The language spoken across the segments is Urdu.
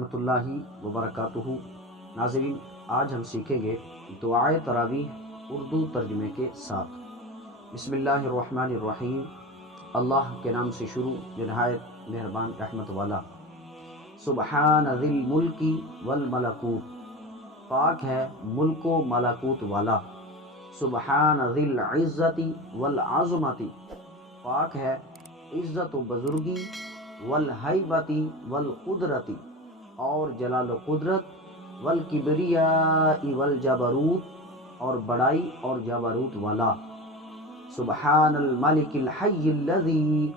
ورحمۃ اللہ وبرکاتہ۔ ناظرین، آج ہم سیکھیں گے دعائے تراویح اردو ترجمے کے ساتھ۔ بسم اللہ الرحمن الرحیم۔ اللہ کے نام سے شروع جو نہایت مہربان رحمت والا۔ سبحان ذی الملک والملکوت، پاک ہے ملک و ملکوت والا۔ سبحان ذی العزت والعظمت، پاک ہے عزت و بزرگی، والہیبت والقدرت، اور جلال و قدرت، والکبریاء والجبروت، اور بڑائی اور جبروت والا۔ سبحان الملک الحی الذی،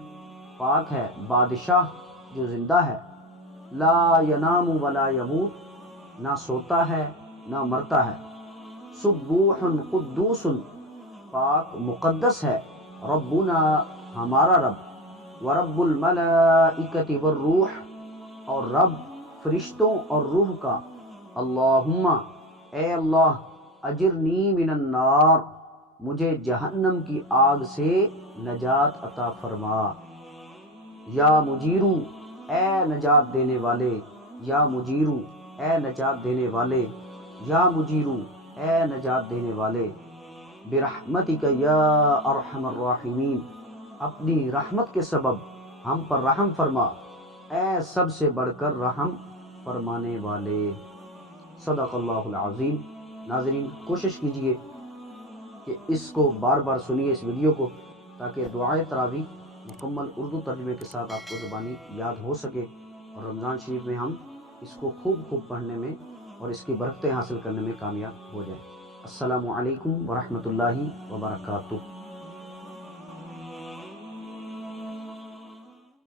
پاک ہے بادشاہ جو زندہ ہے، لا ینام ولا یموت، نہ سوتا ہے نہ مرتا ہے۔ سبوح قدوس، پاک مقدس ہے، ربنا ہمارا رب، ورب الملائکۃ والروح، اور رب فرشتوں اور روح کا۔ اللہم، اے اللہ، اجرنی من النار، مجھے جہنم کی آگ سے نجات عطا فرما۔ یا مجیرو، اے نجات دینے والے، یا مجیرو، اے نجات دینے والے، یا مجیرو، اے نجات دینے والے۔ برحمتک یا ارحم الراحمین، اپنی رحمت کے سبب ہم پر رحم فرما، اے سب سے بڑھ کر رحم فرمانے والے۔ صدق اللہ العظیم۔ ناظرین، کوشش کیجئے کہ اس کو بار بار سنیے، اس ویڈیو کو، تاکہ دعائے تراویح مکمل اردو ترجمے کے ساتھ آپ کو زبانی یاد ہو سکے، اور رمضان شریف میں ہم اس کو خوب پڑھنے میں اور اس کی برکتیں حاصل کرنے میں کامیاب ہو جائیں۔ السلام علیکم ورحمۃ اللہ وبرکاتہ۔